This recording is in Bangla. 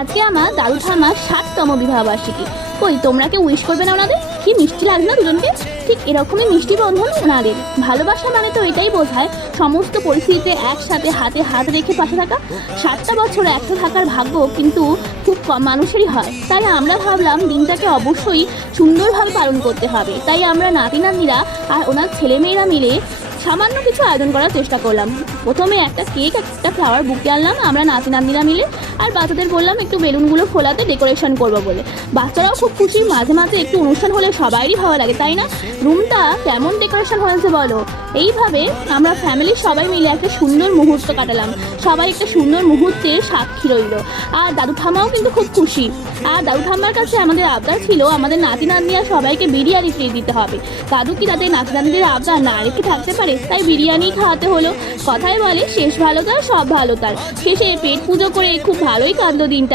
আজকে আমার দাদু ঠাম্মার 60তম বিবাহবার্ষিকী। কই তোমরা কেউ উইশ করবে না ওনাদের? কি মিষ্টি লাগছে না দুজনকে? ঠিক এরকমই মিষ্টি বন্ধন ওনাদের। ভালোবাসা মানে তো এটাই বোঝায় সমস্ত পরিস্থিতিতে একসাথে হাতে হাত রেখে পাশে থাকা। 60টা বছর একসাথে থাকার ভাগ্য কিন্তু খুব কম মানুষেরই হয়। তাই আমরা ভাবলাম দিনটাকে অবশ্যই সুন্দরভাবে পালন করতে হবে। তাই আমরা নাতি নাতনিরা আর ওনার ছেলেমেয়েরা মিলে সামান্য কিছু আয়োজন করার চেষ্টা করলাম। প্রথমে একটা কেক, একটা ফ্লাওয়ার বুকে আনলাম আমরা নাতি নাতনিরা মিলে, আর বাচ্চাদের বললাম একটু বেলুনগুলো ফোলাতে ডেকোরেশন করবো বলে। বাচ্চারাও খুব খুশি। মাঝে মাঝে একটু অনুষ্ঠান হলে সবাইরই ভালো লাগে, তাই না? রুমটা কেমন ডেকোরেশন হয়েছে বলো? এইভাবে আমরা ফ্যামিলির সবাই মিলে একটা সুন্দর মুহূর্ত কাটালাম। সবাই একটা সুন্দর মুহূর্তের সাক্ষী রইল। আর দাদু ঠাম্মাও কিন্তু খুব খুশি। আর দাদু ঠাম্মার কাছে আমাদের আবদার ছিল আমাদের নাতি নাতনিরা সবাইকে বিরিয়ানি খেয়ে দিতে হবে। দাদু কি তাদের নাতি নাতনিদের আবদার না রেখে থাকতে পারে? তাই বিরিয়ানি খাওয়াতে হলো। কথায় বলে শেষ ভালো তার সব ভালো তার। শেষে পেট পুজো করে খুব ভালোই কাটলো দিনটা।